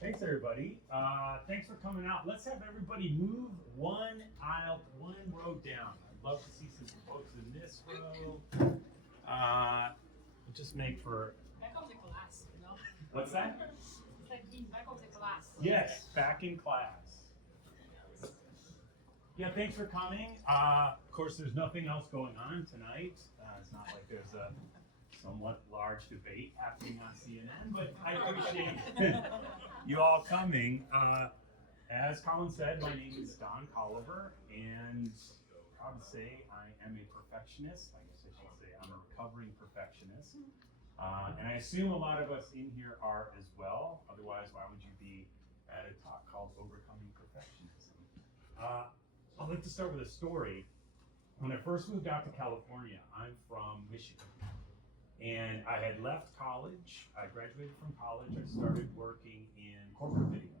Thanks, everybody. Thanks for coming out. Let's have everybody move one row down. I'd love to see some folks in this row. Just make for. Back of the class, you know? What's that? It's like being back of the class. Yes, back in class. Yeah, thanks for coming. Of course, there's nothing else going on tonight. It's not like there's a somewhat large debate happening on CNN, but I appreciate you all coming. As Colin said, my name is Don Colliver, and proud to say I am a perfectionist. I guess I should say I'm a recovering perfectionist. And I assume a lot of us in here are as well. Otherwise, why would you be at a talk called Overcoming Perfectionism? I'd like to start with a story. When I first moved out to California, I'm from Michigan. And I had left college. I graduated from college. I started working in corporate video,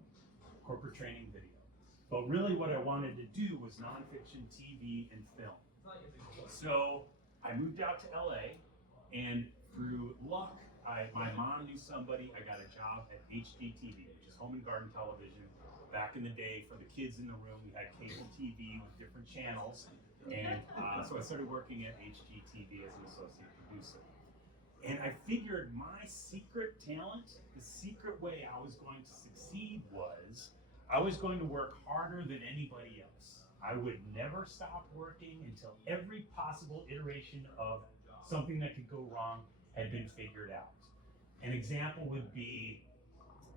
corporate training video. But really what I wanted to do was nonfiction, TV, and film. So I moved out to LA, and through luck, my mom knew somebody. I got a job at HGTV, which is Home and Garden Television. Back in the day, for the kids in the room, we had cable TV with different channels. And so I started working at HGTV as an associate producer. And I figured my secret talent, the secret way I was going to succeed was I was going to work harder than anybody else. I would never stop working until every possible iteration of something that could go wrong had been figured out. An example would be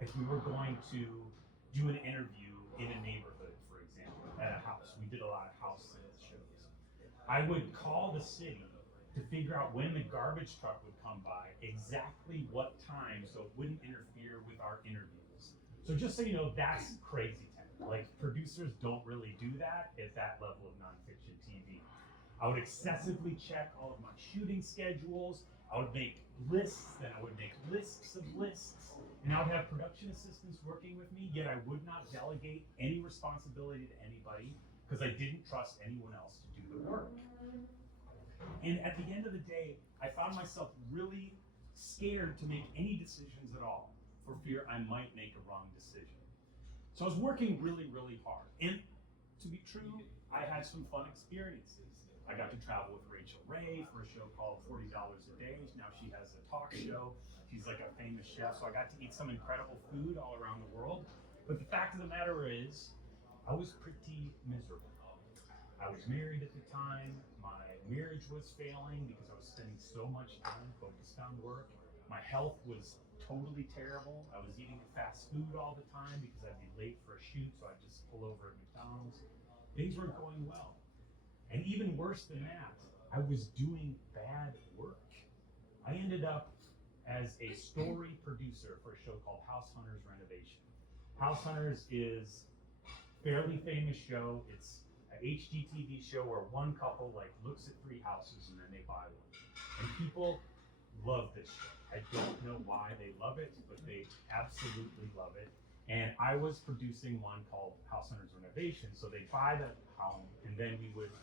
if we were going to do an interview in a neighborhood, for example, at a house. We did a lot of house sales shows. I would call the city to figure out when the garbage truck would come by, exactly what time, so it wouldn't interfere with our interviews. So just so you know, that's crazy talent. Like, producers don't really do that at that level of nonfiction TV. I would excessively check all of my shooting schedules. I would make lists, then I would make lists of lists, and I would have production assistants working with me, yet I would not delegate any responsibility to anybody because I didn't trust anyone else to do the work. And at the end of the day, I found myself really scared to make any decisions at all for fear I might make a wrong decision. So I was working really, really hard. And to be true, I had some fun experiences. I got to travel with Rachel Ray for a show called $40 a Day. Now she has a talk show. She's like a famous chef. So I got to eat some incredible food all around the world. But the fact of the matter is, I was pretty miserable. I was married at the time. My marriage was failing because I was spending so much time focused on work. My health was totally terrible. I was eating fast food all the time because I'd be late for a shoot, so I'd just pull over at McDonald's. Things weren't going well. And even worse than that, I was doing bad work. I ended up as a story producer for a show called House Hunters Renovation. House Hunters is a fairly famous show. It's a HGTV show where one couple looks at 3 houses and then they buy one. And people love this show. I don't know why they love it, but they absolutely love it. And I was producing one called House Hunters Renovation. So they buy the home and then we would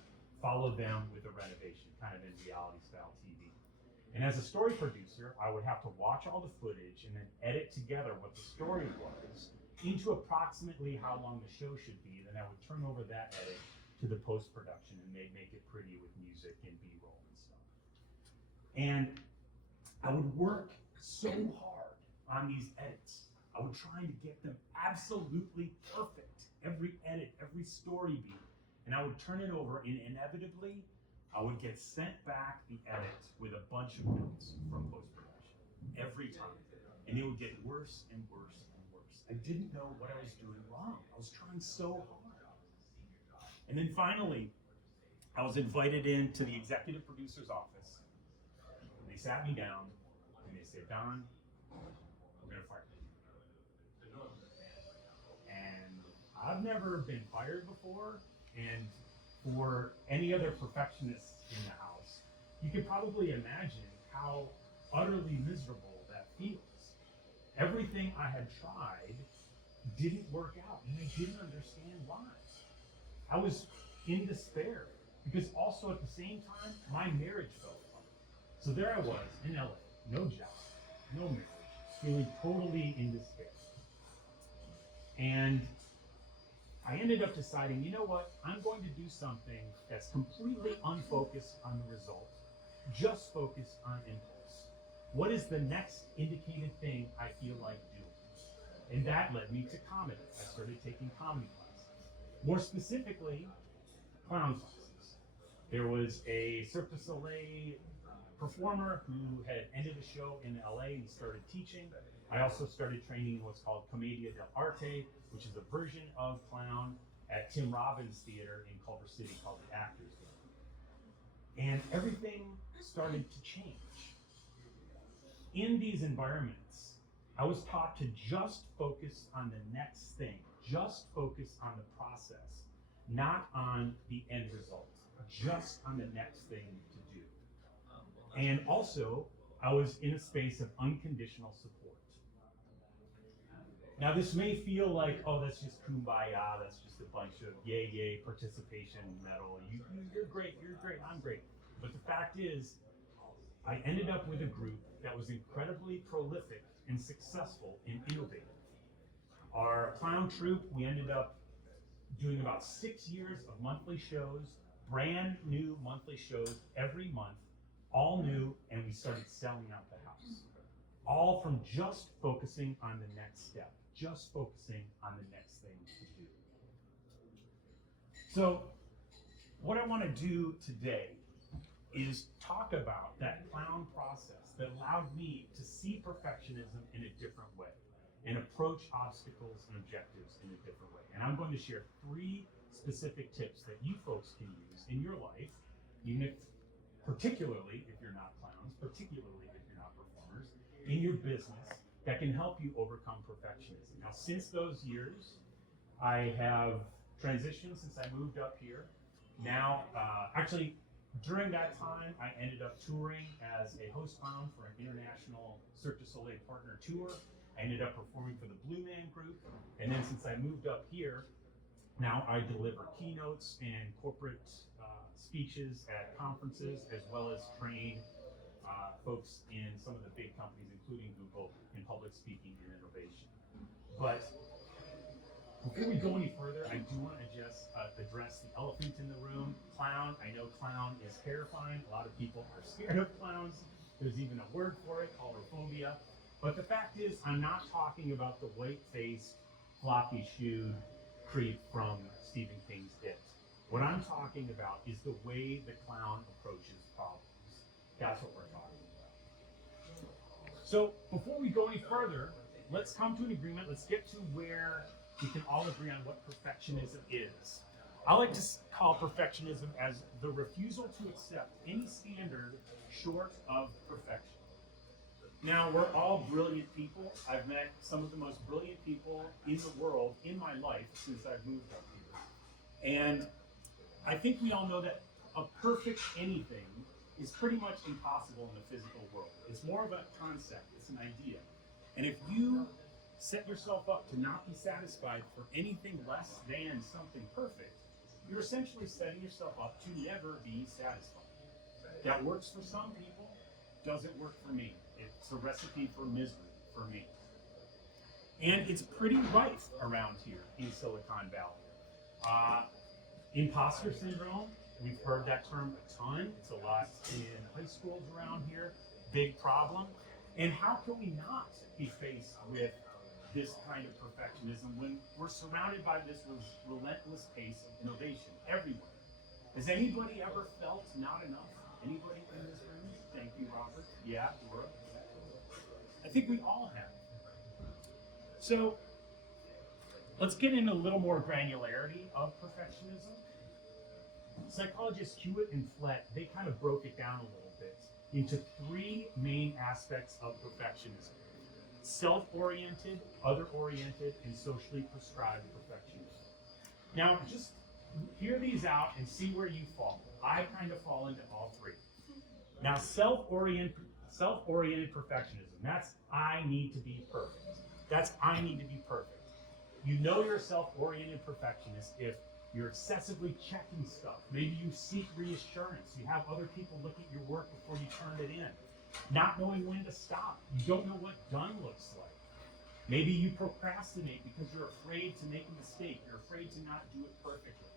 follow them with a renovation, kind of in reality style TV. And as a story producer, I would have to watch all the footage and then edit together what the story was into approximately how long the show should be. Then I would turn over that edit to the post-production and they'd make it pretty with music and B-roll and stuff. And I would work so hard on these edits. I would try to get them absolutely perfect. Every edit, every story beat. And I would turn it over, and inevitably, I would get sent back the edit with a bunch of notes from post-production every time. And it would get worse and worse and worse. I didn't know what I was doing wrong. I was trying so hard. And then finally, I was invited into the executive producer's office. And they sat me down and they said, Don, we're gonna fire you. And I've never been fired before. And for any other perfectionists in the house, you can probably imagine how utterly miserable that feels. Everything I had tried didn't work out, and I didn't understand why. I was in despair because also at the same time, my marriage fell apart. So there I was in LA, no job, no marriage, feeling totally in despair. And I ended up deciding, you know what, I'm going to do something that's completely unfocused on the result, just focused on impulse. What is the next indicated thing I feel like doing? And that led me to comedy. I started taking comedy classes. More specifically, clown classes. There was a Cirque du Soleil performer who had ended a show in LA and started teaching. I also started training in what's called Commedia dell'arte, which is a version of clown at Tim Robbins Theater in Culver City called the Actors Guild. And everything started to change. In these environments, I was taught to just focus on the next thing, just focus on the process, not on the end result, just on the next thing to do. And also, I was in a space of unconditional support. Now, this may feel like, oh, that's just kumbaya, that's just a bunch of yay, yay, participation medal. You're great, I'm great. But the fact is, I ended up with a group that was incredibly prolific and successful and innovative. Our clown troupe, we ended up doing about 6 years of monthly shows, brand new monthly shows every month, all new, and we started selling out the house. All from just focusing on the next step, just focusing on the next thing to do. So, what I want to do today is talk about that clown process that allowed me to see perfectionism in a different way and approach obstacles and objectives in a different way. And I'm going to share 3 specific tips that you folks can use in your life, even if, particularly if you're not clowns, particularly if you're not performers, in your business that can help you overcome perfectionism. Now, since those years, I have transitioned since I moved up here. Now, actually, during that time, I ended up touring as a host clown for an international Cirque du Soleil partner tour. I ended up performing for the Blue Man Group. And then since I moved up here, now I deliver keynotes and corporate speeches at conferences, as well as train folks in some of the big companies, including Google, in public speaking and innovation. But before we go any further, I do want to just address the elephant in the room. Clown. I know clown is terrifying. A lot of people are scared of clowns. There's even a word for it, colorophobia. But the fact is, I'm not talking about the white-faced, floppy-shoed creep from Stephen King's It. What I'm talking about is the way the clown approaches problems. That's what we're talking about. So before we go any further, let's come to an agreement. Let's get to where we can all agree on what perfectionism is. I like to call perfectionism as the refusal to accept any standard short of perfection. Now, we're all brilliant people. I've met some of the most brilliant people in the world in my life since I've moved up here. And I think we all know that a perfect anything is pretty much impossible in the physical world. It's more of a concept, it's an idea. And if you set yourself up to not be satisfied for anything less than something perfect, you're essentially setting yourself up to never be satisfied. That works for some people, doesn't work for me. It's a recipe for misery for me. And it's pretty rife around here in Silicon Valley. Imposter syndrome, we've heard that term a ton. It's a lot in high schools around here, big problem. And how can we not be faced with this kind of perfectionism when we're surrounded by this relentless pace of innovation everywhere? Has anybody ever felt not enough? Anybody in this room? Thank you, Robert. Yeah, Laura. I think we all have. So let's get into a little more granularity of perfectionism. Psychologists Hewitt and Flett, they kind of broke it down a little bit into 3 main aspects of perfectionism: self-oriented, other-oriented, and socially prescribed perfectionism. Now, just hear these out and see where you fall. I kind of fall into all 3. Now, self-oriented perfectionism, that's I need to be perfect. That's I need to be perfect. You know you're a self-oriented perfectionist if you're excessively checking stuff. Maybe you seek reassurance. You have other people look at your work before you turn it in. Not knowing when to stop. You don't know what done looks like. Maybe you procrastinate because you're afraid to make a mistake. You're afraid to not do it perfectly.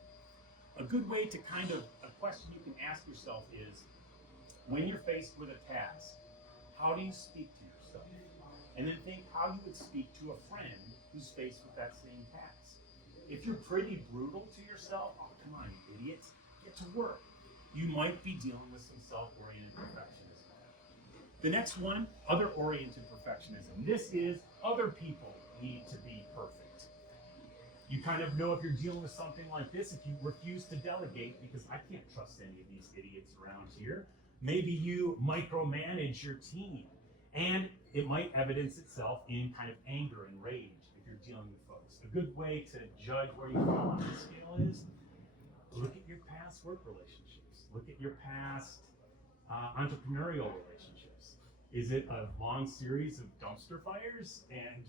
A good way to a question you can ask yourself is, when you're faced with a task, how do you speak to yourself? And then think how you would speak to a friend who's faced with that same task. If you're pretty brutal to yourself, oh, come on, you idiots, get to work. You might be dealing with some self-oriented perfectionism. The next one, other-oriented perfectionism. This is other people need to be perfect. You kind of know if you're dealing with something like this if you refuse to delegate, because I can't trust any of these idiots around here. Maybe you micromanage your team, and it might evidence itself in kind of anger and rage if you're dealing with folks. A good way to judge where you fall on this scale is look at your past work relationships. Look at your past entrepreneurial relationships. Is it a long series of dumpster fires and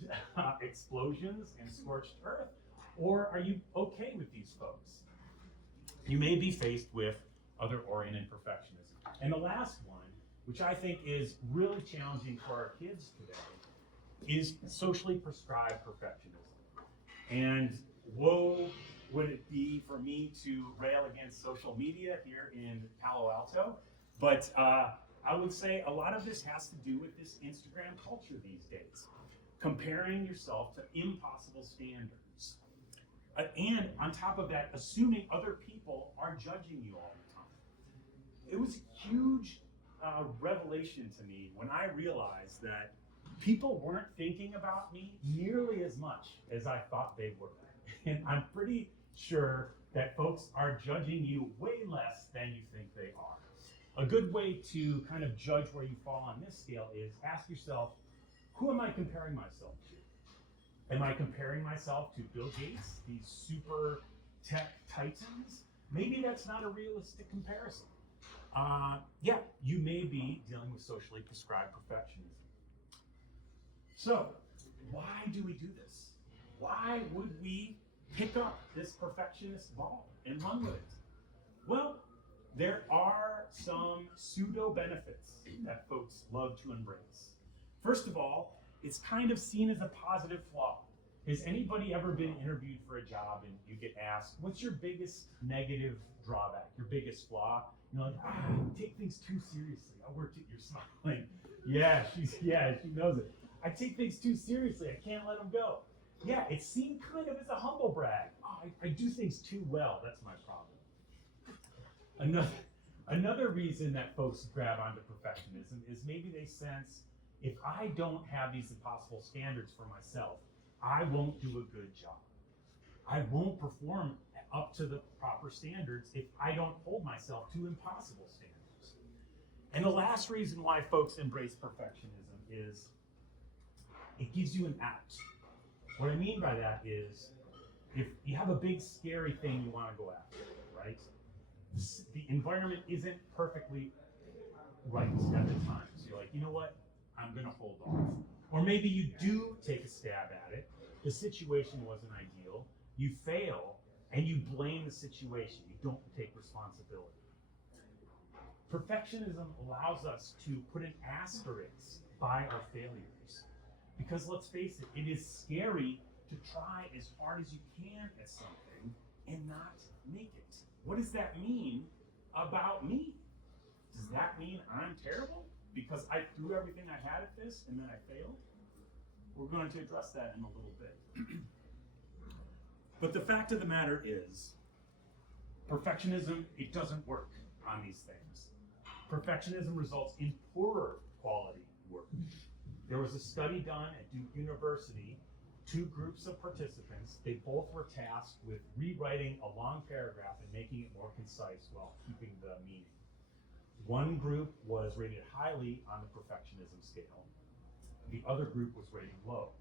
explosions and scorched earth? Or are you okay with these folks? You may be faced with other-oriented perfectionism. And the last one, which I think is really challenging for our kids today, is socially prescribed perfectionism. And woe would it be for me to rail against social media here in Palo Alto, but I would say a lot of this has to do with this Instagram culture these days, comparing yourself to impossible standards. And on top of that, assuming other people are judging you all the time. It was a huge revelation to me when I realized that people weren't thinking about me nearly as much as I thought they were. And I'm pretty sure that folks are judging you way less than you think they are. A good way to kind of judge where you fall on this scale is ask yourself, who am I comparing myself to? Am I comparing myself to Bill Gates, these super tech titans? Maybe that's not a realistic comparison. Yeah, you may be dealing with socially prescribed perfectionism. So, why do we do this? Why would we pick up this perfectionist ball and run with it? Well, there are some pseudo benefits that folks love to embrace. First of all, it's kind of seen as a positive flaw. Has anybody ever been interviewed for a job and you get asked, what's your biggest negative drawback, your biggest flaw? You're like, take things too seriously. I worked at your smiling. Yeah, she knows it. I take things too seriously. I can't let them go. Yeah, it's seen kind of as a humble brag. Oh, I do things too well. That's my problem. Another reason that folks grab onto perfectionism is maybe they sense, if I don't have these impossible standards for myself, I won't do a good job. I won't perform up to the proper standards if I don't hold myself to impossible standards. And the last reason why folks embrace perfectionism is it gives you an out. What I mean by that is, if you have a big scary thing you want to go after, right? The environment isn't perfectly right at the time. So you're like, you know what? I'm going to hold off. Or maybe you do take a stab at it. The situation wasn't ideal. You fail, and you blame the situation. You don't take responsibility. Perfectionism allows us to put an asterisk by our failures. Because let's face it, it is scary to try as hard as you can at something and not make it. What does that mean about me? Does that mean I'm terrible because I threw everything I had at this and then I failed? We're going to address that in a little bit. But the fact of the matter is, perfectionism, it doesn't work on these things. Perfectionism results in poorer quality work. There was a study done at Duke University, 2 groups of participants. They both were tasked with rewriting a long paragraph and making it more concise while keeping the meaning. One group was rated highly on the perfectionism scale. The other group was rated low.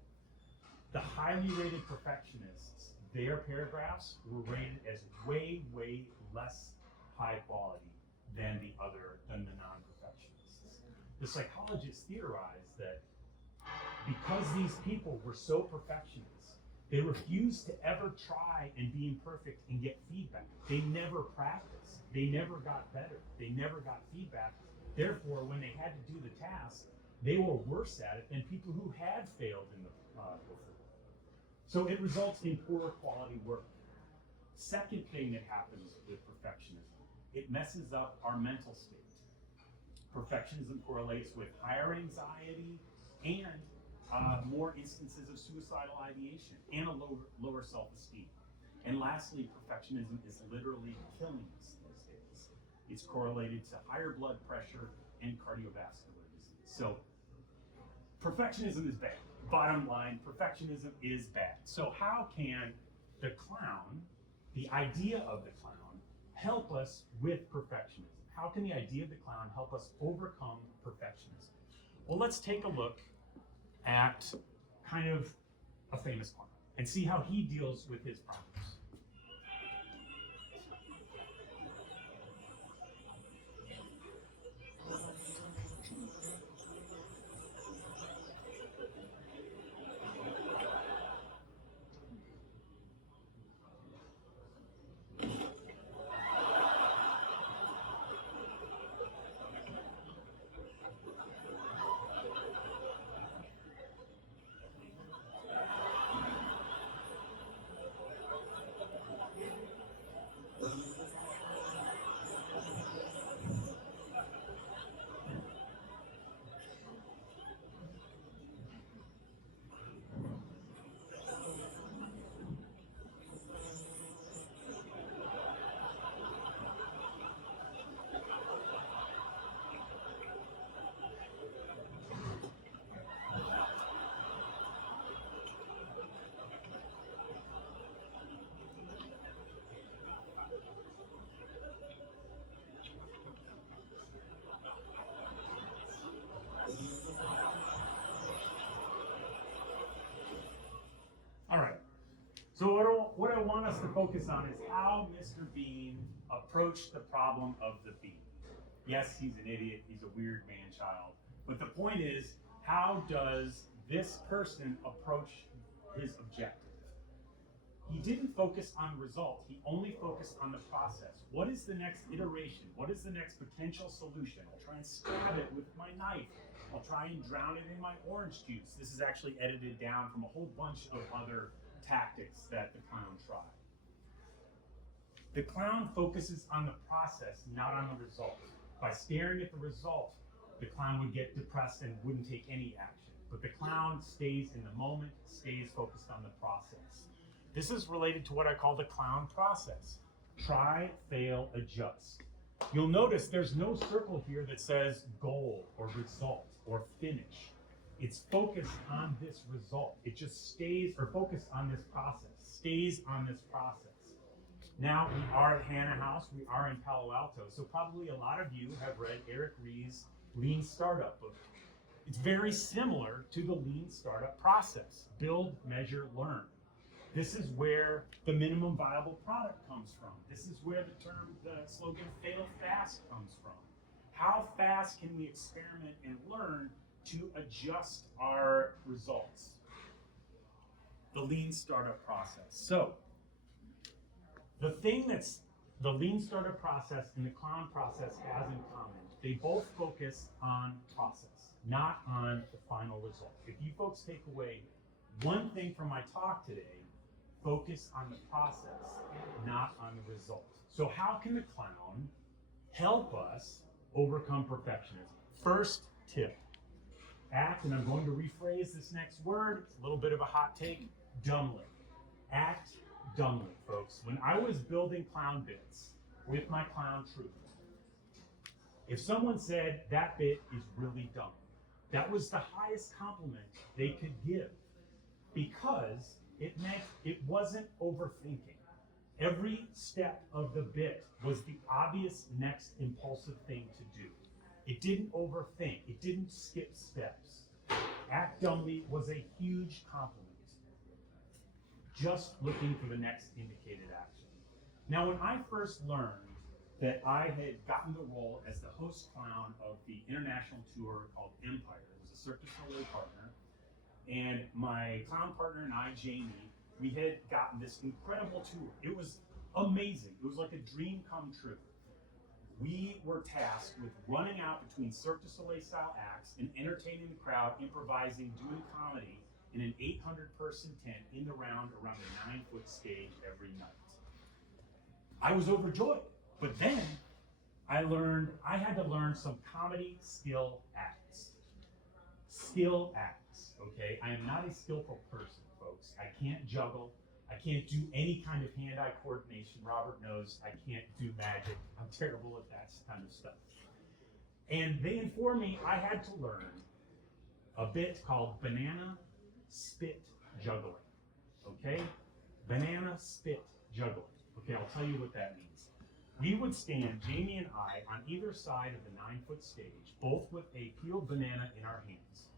The highly rated perfectionists, their paragraphs were rated as way, way less high quality than the non-perfectionists. The psychologists theorized that because these people were so perfectionists, they refused to ever try and be imperfect and get feedback. They never practiced. They never got better. They never got feedback. Therefore, when they had to do the task, they were worse at it than people who had failed in the before. So it results in poorer quality work. Second thing that happens with perfectionism, it messes up our mental state. Perfectionism correlates with higher anxiety and more instances of suicidal ideation and a lower self-esteem. And lastly, perfectionism is literally killing us these days. It's correlated to higher blood pressure and cardiovascular disease. So perfectionism is bad. Bottom line, perfectionism is bad. So how can the clown, the idea of the clown, help us with perfectionism? How can the idea of the clown help us overcome perfectionism? Well, let's take a look at kind of a famous clown and see how he deals with his problems. All right, so what I want us to focus on is how Mr. Bean approached the problem of the bee. Yes, he's an idiot, he's a weird man-child, but the point is, how does this person approach his objective? He didn't focus on the result, he only focused on the process. What is the next iteration? What is the next potential solution? I'll try and stab it with my knife. I'll try and drown it in my orange juice. This is actually edited down from a whole bunch of other tactics that the clown tried. The clown focuses on the process, not on the result. By staring at the result, the clown would get depressed and wouldn't take any action. But the clown stays in the moment, stays focused on the process. This is related to what I call the clown process. Try, fail, adjust. You'll notice there's no circle here that says goal or result or finish. It's focused on this result. It just stays, or focused on this process, stays on this process. Now we are at Hanahaus, we are in Palo Alto, so probably a lot of you have read Eric Ries's Lean Startup book. It's very similar to the Lean Startup process. Build, measure, learn. This is where the minimum viable product comes from. This is where the slogan fail fast comes from. How fast can we experiment and learn to adjust our results? The Lean Startup process. So, the thing that's the Lean Startup process and the clown process has in common, they both focus on process, not on the final result. If you folks take away one thing from my talk today, focus on the process, not on the result. So how can the clown help us overcome perfectionism? First tip, act, and I'm going to rephrase this next word, it's a little bit of a hot take, dumbly. Act dumbly, folks. When I was building clown bits with my clown troupe, if someone said that bit is really dumb, that was the highest compliment they could give, because it meant it wasn't overthinking. Every step of the bit was the obvious next impulsive thing to do. It didn't overthink, it didn't skip steps. Act dumbly was a huge compliment. Just looking for the next indicated action. Now, when I first learned that I had gotten the role as the host clown of the international tour called Empire, it was a Cirque du Soleil partner, and my clown partner and I, Jamie, we had gotten this incredible tour. It was amazing. It was like a dream come true. we were tasked with running out between Cirque du Soleil style acts and entertaining the crowd, improvising, doing comedy in an 800-person tent in the round around a 9-foot stage every night. I was overjoyed, but then I had to learn some comedy skill acts. Skill acts, okay? I am not a skillful person, folks. I can't juggle. I can't do any kind of hand-eye coordination. Robert knows I can't do magic. I'm terrible at that kind of stuff. And they informed me I had to learn a bit called banana spit juggling, okay? Banana spit juggling. Okay, I'll tell you what that means. We would stand, Jamie and I, on either side of the 9-foot stage, both with a peeled banana in our hands.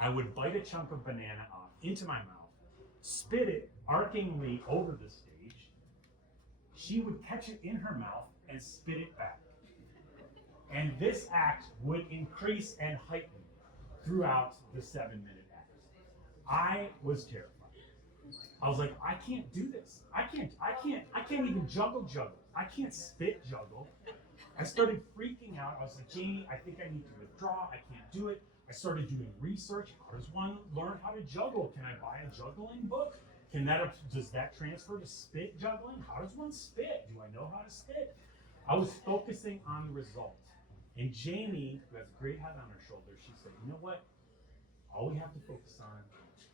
I would bite a chunk of banana off into my mouth, spit it arkingly over the stage. She would catch it in her mouth and spit it back. And this act would increase and heighten throughout the 7-minute act. I was terrified. I was like, I can't do this. I can't even juggle. I can't spit juggle. I started freaking out. I was like, Jamie, I think I need to withdraw. I can't do it. I started doing research. How does one learn how to juggle? Can I buy a juggling book? Does that transfer to spit juggling? How does one spit? Do I know how to spit? I was focusing on the result. And Jamie, who has a great head on her shoulder, she said, you know what? All we have to focus on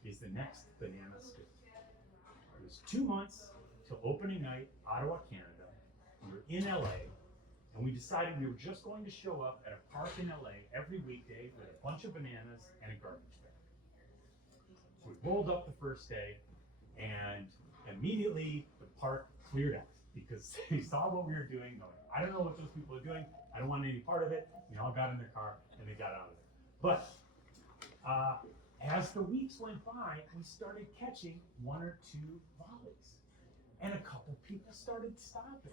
is the next banana spit. It was 2 months till opening night, Ottawa, Canada. We were in LA, and we decided we were just going to show up at a park in LA every weekday with a bunch of bananas and a garbage bag. So we rolled up the first day, and immediately the park cleared out because they saw what we were doing. They're like, I don't know what those people are doing. I don't want any part of it. We all got in their car and they got out of there. But as the weeks went by, we started catching 1 or 2 volleys, and a couple people started stopping.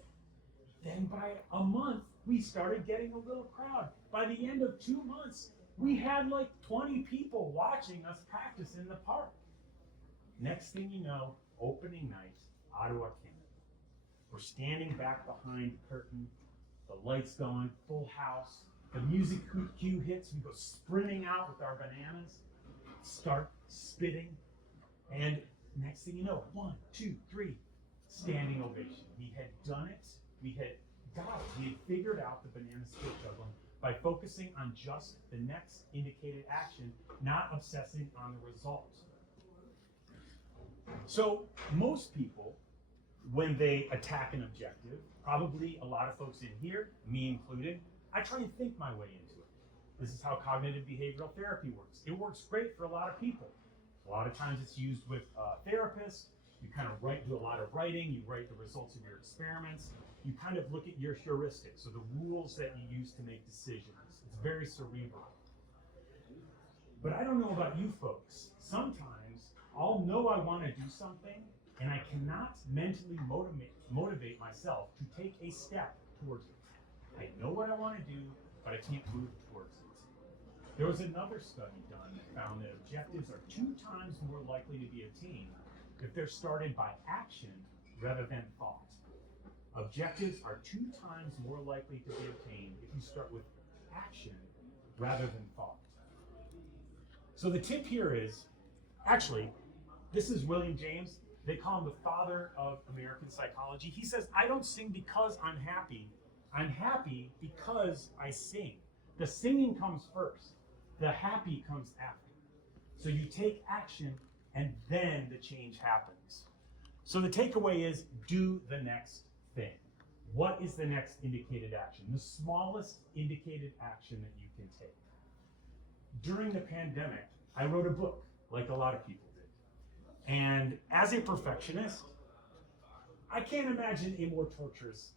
Then by a month, we started getting a little crowd. By the end of 2 months, we had like 20 people watching us practice in the park. Next thing you know, opening night, Ottawa, Canada. We're standing back behind the curtain, the lights going, full house. The music cue hits, we go sprinting out with our bananas, start spitting, and next thing you know, 1, 2, 3, standing ovation. We had done it. We had got it. We had figured out the banana spit juggling by focusing on just the next indicated action, not obsessing on the result. So most people, when they attack an objective, probably a lot of folks in here, me included, I try and think my way into it. This is how cognitive behavioral therapy works. It works great for a lot of people. A lot of times it's used with therapists. You kind of do a lot of writing, you write the results of your experiments, you kind of look at your heuristics, so the rules that you use to make decisions. It's very cerebral. But I don't know about you folks. Sometimes I'll know I want to do something, and I cannot mentally motivate myself to take a step towards it. I know what I want to do, but I can't move towards it. There was another study done that found that objectives are 2 times more likely to be attained if they're started by action rather than thought. Objectives are 2 times more likely to be obtained if you start with action rather than thought. So the tip here is, actually, this is William James. They call him the father of American psychology. He says, I don't sing because I'm happy. I'm happy because I sing. The singing comes first. The happy comes after. So you take action and then the change happens. So the takeaway is, do the next thing. What is the next indicated action? The smallest indicated action that you can take. During the pandemic, I wrote a book, like a lot of people did. And as a perfectionist, I can't imagine a more torturous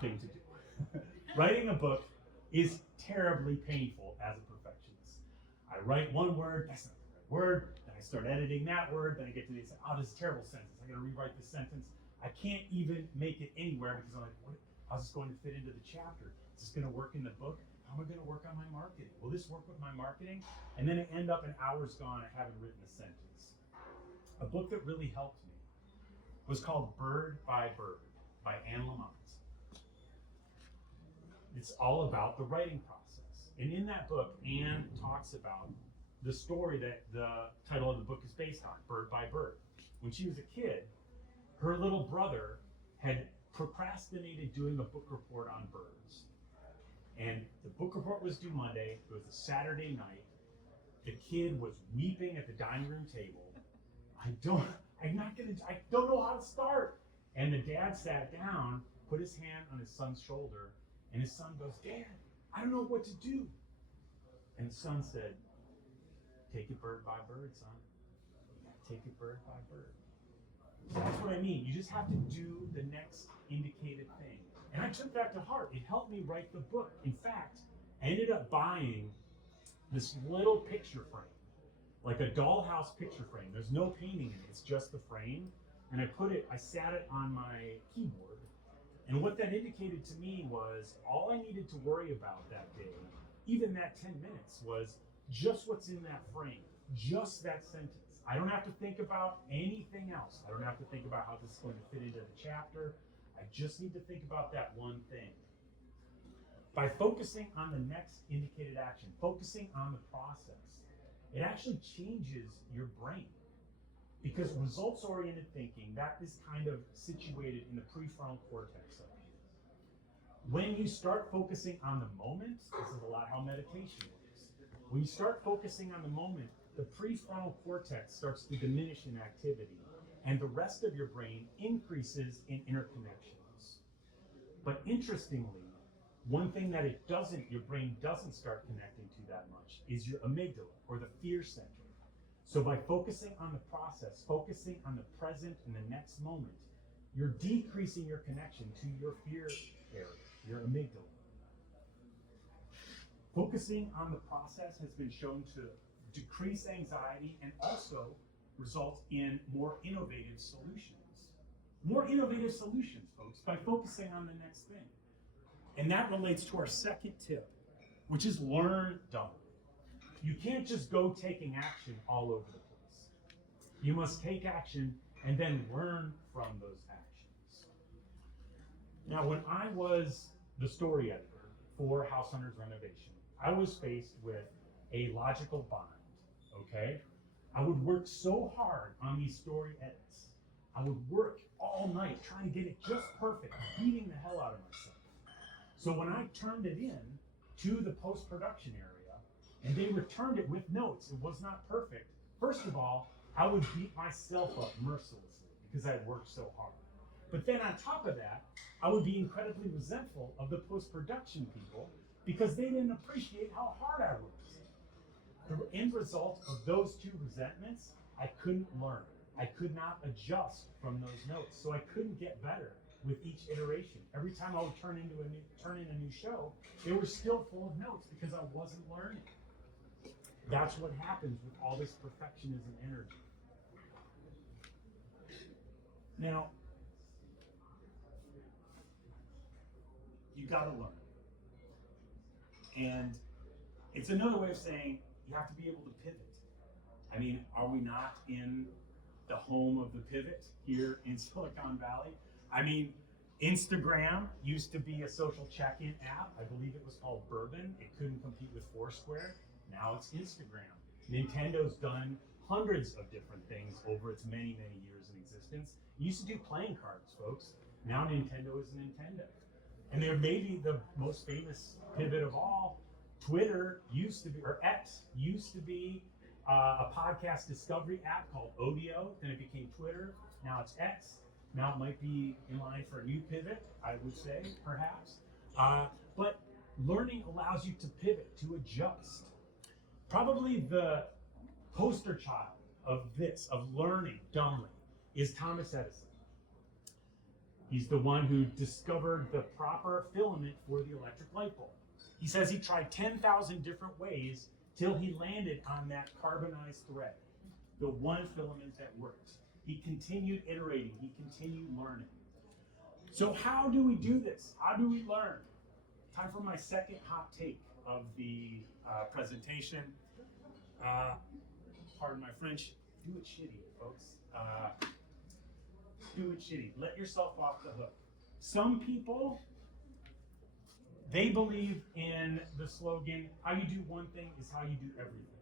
thing to do. Writing a book is terribly painful as a perfectionist. I write one word, that's not the right word, then I start editing that word, then I get to this, oh, this is a terrible sentence, I gotta rewrite this sentence. I can't even make it anywhere because I'm like, how's this going to fit into the chapter? Is this gonna work in the book? How am I gonna work on my marketing? Will this work with my marketing? And then I end up an hour's gone, I haven't written a sentence. A book that really helped me was called Bird by Bird by Anne Lamott. It's all about the writing process. And in that book, Anne talks about the story that the title of the book is based on, Bird by Bird. When she was a kid, her little brother had procrastinated doing a book report on birds. And the book report was due Monday. It was a Saturday night. The kid was weeping at the dining room table. I don't know how to start. And the dad sat down, put his hand on his son's shoulder, and his son goes, Dad, I don't know what to do. And the son said, take it bird by bird, son. Take it bird by bird. So that's what I mean. You just have to do the next indicated thing. And I took that to heart. It helped me write the book. In fact, I ended up buying this little picture frame, like a dollhouse picture frame. There's no painting in it, it's just the frame. And I sat it on my keyboard. And what that indicated to me was all I needed to worry about that day, even that 10 minutes, was just what's in that frame, just that sentence. I don't have to think about anything else. I don't have to think about how this is going to fit into the chapter. I just need to think about that one thing. By focusing on the next indicated action, focusing on the process, it actually changes your brain. Because results-oriented thinking, that is kind of situated in the prefrontal cortex of you. When you start focusing on the moment, this is a lot how meditation works. When you start focusing on the moment, the prefrontal cortex starts to diminish in activity, and the rest of your brain increases in interconnections. But interestingly, one thing that your brain doesn't start connecting to that much is your amygdala, or the fear center. So by focusing on the process, focusing on the present and the next moment, you're decreasing your connection to your fear area, your amygdala. Focusing on the process has been shown to decrease anxiety and also result in more innovative solutions. More innovative solutions, folks, by focusing on the next thing. And that relates to our second tip, which is learn dumbly. You can't just go taking action all over the place. You must take action and then learn from those actions. Now, when I was the story editor for House Hunters Renovation, I was faced with a logical bind, okay? I would work so hard on these story edits. I would work all night trying to get it just perfect, beating the hell out of myself. So when I turned it in to the post-production area, and they returned it with notes, it was not perfect. First of all, I would beat myself up mercilessly because I worked so hard. But then on top of that, I would be incredibly resentful of the post-production people because they didn't appreciate how hard I worked. The end result of those two resentments, I couldn't learn. I could not adjust from those notes, so I couldn't get better with each iteration. Every time I would turn in a new show, they were still full of notes because I wasn't learning. That's what happens with all this perfectionism energy. Now, you gotta learn. And it's another way of saying you have to be able to pivot. I mean, are we not in the home of the pivot here in Silicon Valley? I mean, Instagram used to be a social check-in app. I believe it was called Bourbon. It couldn't compete with Foursquare. Now it's Instagram. Nintendo's done hundreds of different things over its many, many years in existence. It used to do playing cards, folks. Now Nintendo is Nintendo. And there may be the most famous pivot of all. Twitter used to be, or X used to be a podcast discovery app called Odeo. Then it became Twitter. Now it's X. Now it might be in line for a new pivot, I would say, perhaps. But learning allows you to pivot, to adjust. Probably the poster child of this, of learning dumbly, is Thomas Edison. He's the one who discovered the proper filament for the electric light bulb. He says he tried 10,000 different ways till he landed on that carbonized thread, the one filament that worked. He continued iterating, he continued learning. So how do we do this? How do we learn? Time for my second hot take of the presentation. Pardon my French, do it shitty, folks. Do it shitty. Let yourself off the hook. Some people, They believe in the slogan, how you do one thing is how you do everything.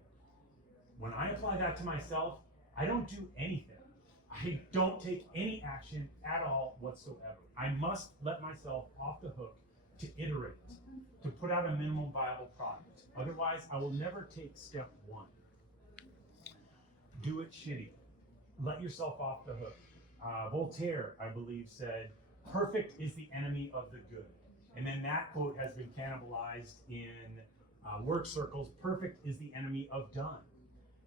When I apply that to myself, I don't do anything. I don't take any action at all whatsoever. I must let myself off the hook to iterate, to put out a minimum viable product. Otherwise, I will never take step one. Do it shitty. Let yourself off the hook. Voltaire, I believe, said, "Perfect is the enemy of the good." And then that quote has been cannibalized in work circles. Perfect is the enemy of done.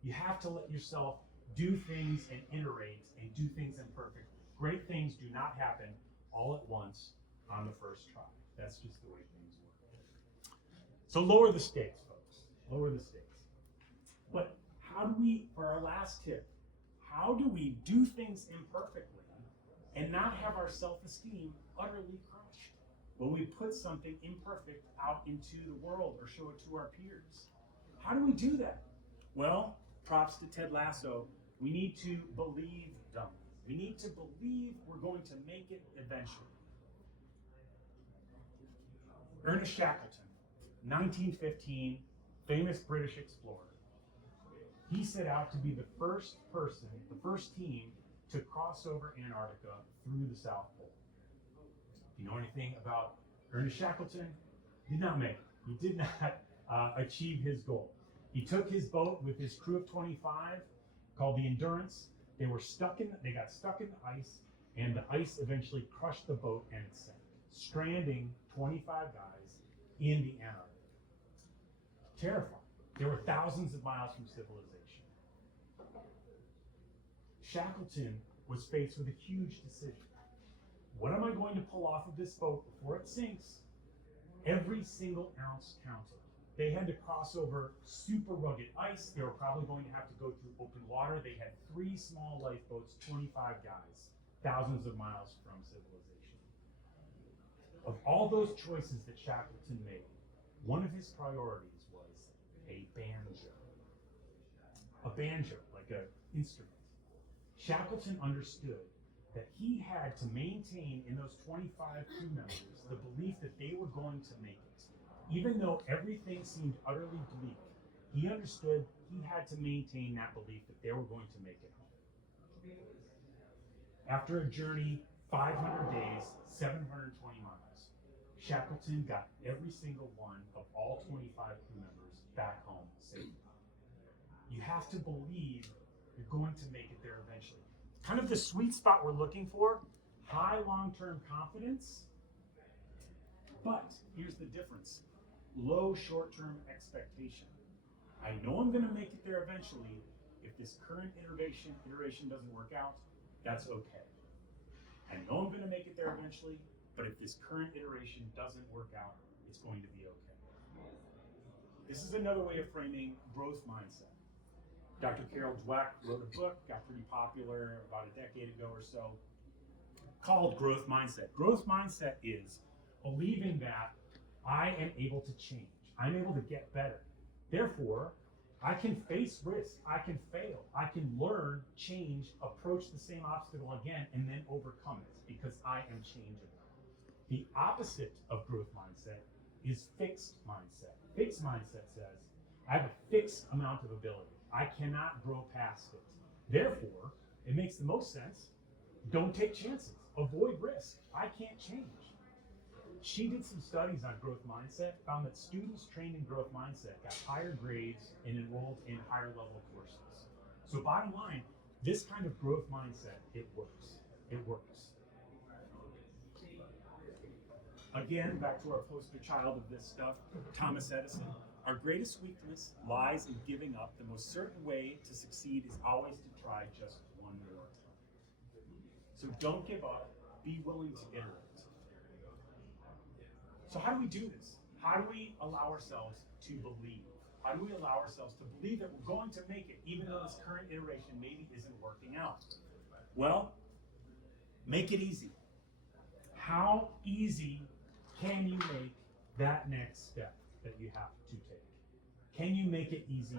You have to let yourself do things and iterate and do things imperfect. Great things do not happen all at once on the first try. That's just the way things work. So lower the stakes, folks. Lower the stakes. But how do we, for our last tip, how do we do things imperfectly and not have our self-esteem utterly crushed when we put something imperfect out into the world or show it to our peers? How do we do that? Well, props to Ted Lasso. We need to believe them. We need to believe we're going to make it eventually. Ernest Shackleton, 1915, famous British explorer. He set out to be the first person, the first team to cross over Antarctica through the South Pole. Do you know anything about Ernest Shackleton? He did not make it. He did not achieve his goal. He took his boat with his crew of 25, called the Endurance. They got stuck in the ice, and the ice eventually crushed the boat and it sank, stranding 25 guys in the Antarctic. Terrifying. They were thousands of miles from civilization. Shackleton was faced with a huge decision. What am I going to pull off of this boat before it sinks? Every single ounce counted. They had to cross over super rugged ice. They were probably going to have to go through open water. They had 3 small lifeboats, 25 guys, thousands of miles from civilization. Of all those choices that Shackleton made, one of his priorities was a banjo. A banjo, like an instrument. Shackleton understood that he had to maintain in those 25 crew members the belief that they were going to make it. Even though everything seemed utterly bleak, he understood he had to maintain that belief that they were going to make it. After a journey, 500 days, 720 miles, Shackleton got every single one of all 25 crew members back home safely. You have to believe you're going to make it there eventually. Kind of the sweet spot we're looking for, high long-term confidence, but here's the difference. Low short-term expectation. I know I'm going to make it there eventually. If this current iteration doesn't work out, that's okay. I know I'm going to make it there eventually, but if this current iteration doesn't work out, it's going to be okay. This is another way of framing growth mindset. Dr. Carol Dweck wrote a book, got pretty popular about a decade ago or so, called Growth Mindset. Growth Mindset is believing that I am able to change. I'm able to get better. Therefore, I can face risk. I can fail. I can learn, change, approach the same obstacle again, and then overcome it because I am changeable. The opposite of growth mindset is fixed mindset. Fixed mindset says, I have a fixed amount of ability. I cannot grow past it. Therefore, it makes the most sense. Don't take chances. Avoid risk. I can't change. She did some studies on growth mindset, found that students trained in growth mindset got higher grades and enrolled in higher level courses. So bottom line, this kind of growth mindset, it works. It works. Again, back to our poster child of this stuff, Thomas Edison. Our greatest weakness lies in giving up. The most certain way to succeed is always to try just one more time. So don't give up. Be willing to iterate. So how do we do this? How do we allow ourselves to believe? How do we allow ourselves to believe that we're going to make it, even though this current iteration maybe isn't working out? Well, make it easy. How easy can you make that next step that you have to take? Can you make it easy?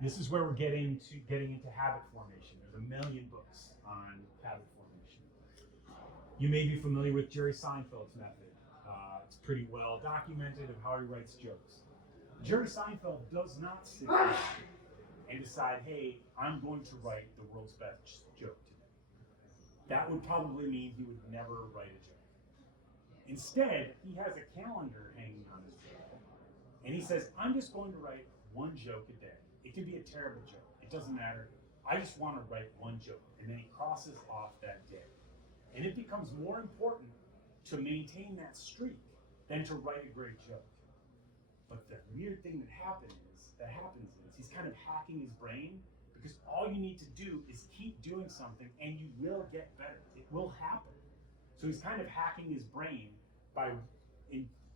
This is where we're getting into habit formation. There's a million books on habit formation. You may be familiar with Jerry Seinfeld's method. It's pretty well documented of how he writes jokes. Jerry Seinfeld does not sit down and decide, hey, I'm going to write the world's best joke today. That would probably mean he would never write a joke. Instead, he has a calendar hanging on his wall, and he says, I'm just going to write one joke a day. It could be a terrible joke. It doesn't matter. I just want to write one joke. And then he crosses off that day. And it becomes more important to maintain that streak than to write a great joke. But the weird thing that happens is he's kind of hacking his brain, because all you need to do is keep doing something and you will get better. It will happen. So he's kind of hacking his brain by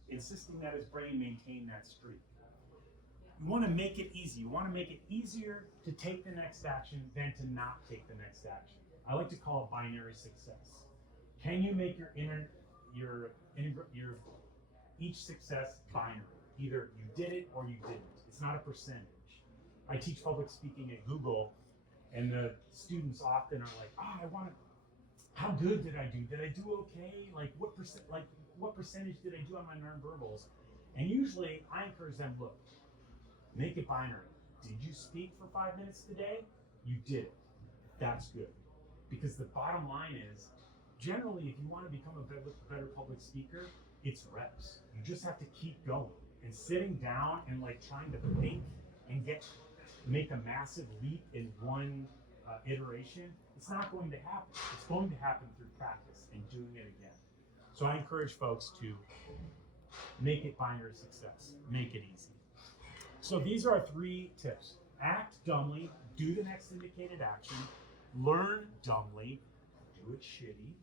insisting that his brain maintain that streak. You want to make it easy. You want to make it easier to take the next action than to not take the next action. I like to call it binary success. Can you make each success binary? Either you did it or you didn't. It's not a percentage. I teach public speaking at Google, and the students often are like, how good did I do? Did I do okay? What percentage did I do on my nonverbals? And usually I encourage them, look, make it binary. Did you speak for 5 minutes today? You did it. That's good. Because the bottom line is, generally, if you want to become a better public speaker, it's reps. You just have to keep going. And sitting down and trying to think and make a massive leap in one iteration, it's not going to happen. It's going to happen through practice and doing it again. So I encourage folks to make it binary success. Make it easy. So these are our 3 tips. Act dumbly, do the next indicated action, learn dumbly, do it shitty,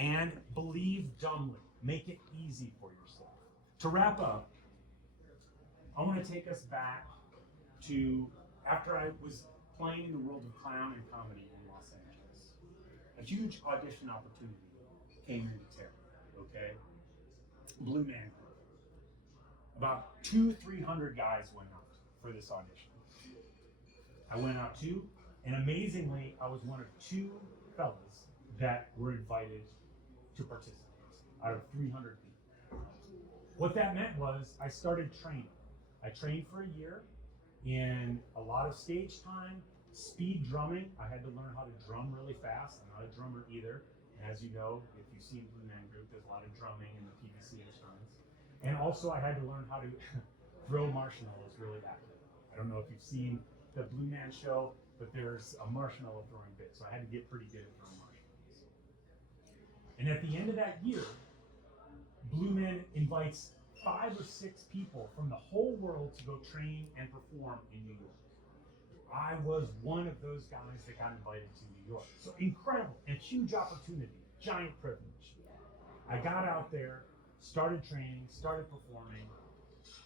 and believe dumbly. Make it easy for yourself. To wrap up, I want to take us back to after I was playing in the world of clown and comedy in Los Angeles. A huge audition opportunity came into town, okay? Blue Man Group. About 200-300 guys went out for this audition. I went out too, and amazingly, I was one of 2 fellas that were invited to participate out of 300 people. What that meant was I started training. I trained for a year in a lot of stage time, speed drumming. I had to learn how to drum really fast. I'm not a drummer either. And as you know, if you've seen Blue Man Group, there's a lot of drumming in the PVC instruments. And also I had to learn how to throw marshmallows really accurately. I don't know if you've seen the Blue Man show, but there's a marshmallow throwing bit. So I had to get pretty good at throwing marshmallows. And at the end of that year, Blue Man invites 5 or 6 people from the whole world to go train and perform in New York. I was one of those guys that got invited to New York. So incredible and huge opportunity, giant privilege. I got out there, started training, started performing.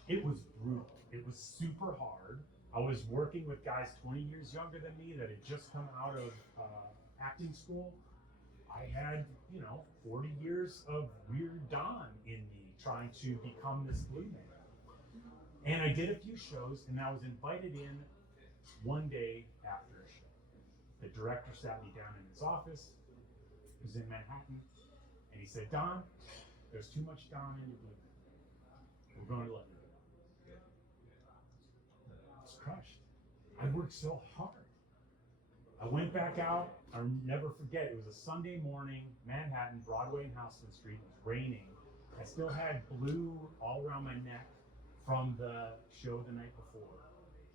It was brutal. It was super hard. I was working with guys 20 years younger than me that had just come out of acting school. I had, 40 years of weird Don in me trying to become this Blue Man. And I did a few shows, and I was invited in one day after a show. The director sat me down in his office. It was in Manhattan. And he said, Don, there's too much Don in your Blue Man. We're going to let you go. I was crushed. I worked so hard. I went back out. I'll never forget. It was a Sunday morning, Manhattan, Broadway and Houston Street. It was raining. I still had blue all around my neck from the show the night before.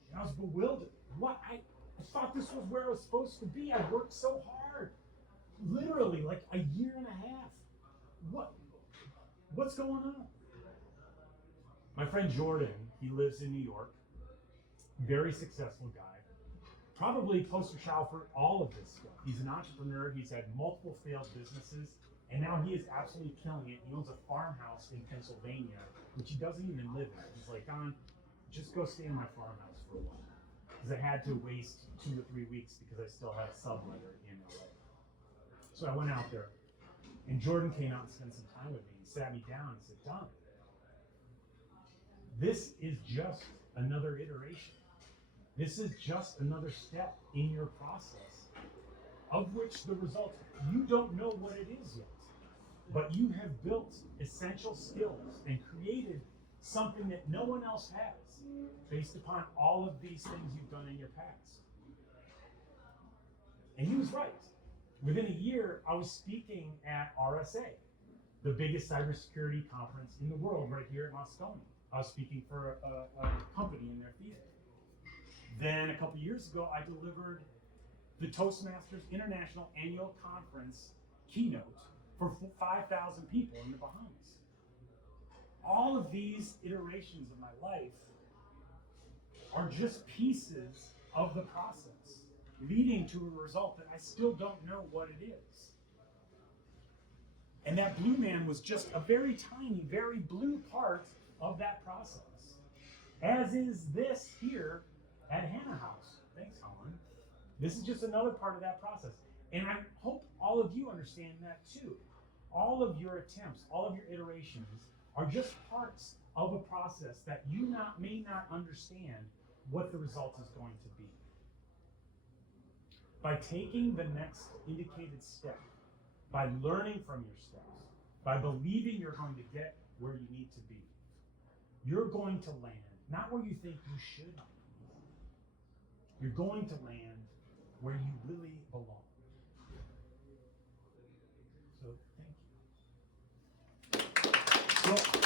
And I was bewildered. What? I thought this was where I was supposed to be. I worked so hard. Literally, a year and a half. What's going on? My friend Jordan, he lives in New York. Very successful guy. Probably poster child for all of this stuff. He's an entrepreneur. He's had multiple failed businesses. And now he is absolutely killing it. He owns a farmhouse in Pennsylvania, which he doesn't even live in. He's like, Don, just go stay in my farmhouse for a while. Because I had to waste 2 or 3 weeks because I still had a subletter in LA. So I went out there, and Jordan came out and spent some time with me. He sat me down and said, Don, this is just another iteration. This is just another step in your process, of which the results, you don't know what it is yet. but you have built essential skills and created something that no one else has based upon all of these things you've done in your past. And he was right. Within a year, I was speaking at RSA, the biggest cybersecurity conference in the world right here at Moscone. I was speaking for a company in their theater. Then a couple years ago, I delivered the Toastmasters International Annual Conference Keynote for 5,000 people in the Bahamas. All of these iterations of my life are just pieces of the process, leading to a result that I still don't know what it is. And that blue man was just a very tiny, very blue part of that process, as is this here at Hanahaus. Thanks, Helen. This is just another part of that process. And I hope all of you understand that too. All of your attempts, all of your iterations are just parts of a process that you may not understand what the result is going to be. By taking the next indicated step, by learning from your steps, by believing you're going to get where you need to be, you're going to land not where you think you should be. You're going to land where you really belong. So, thank you. So,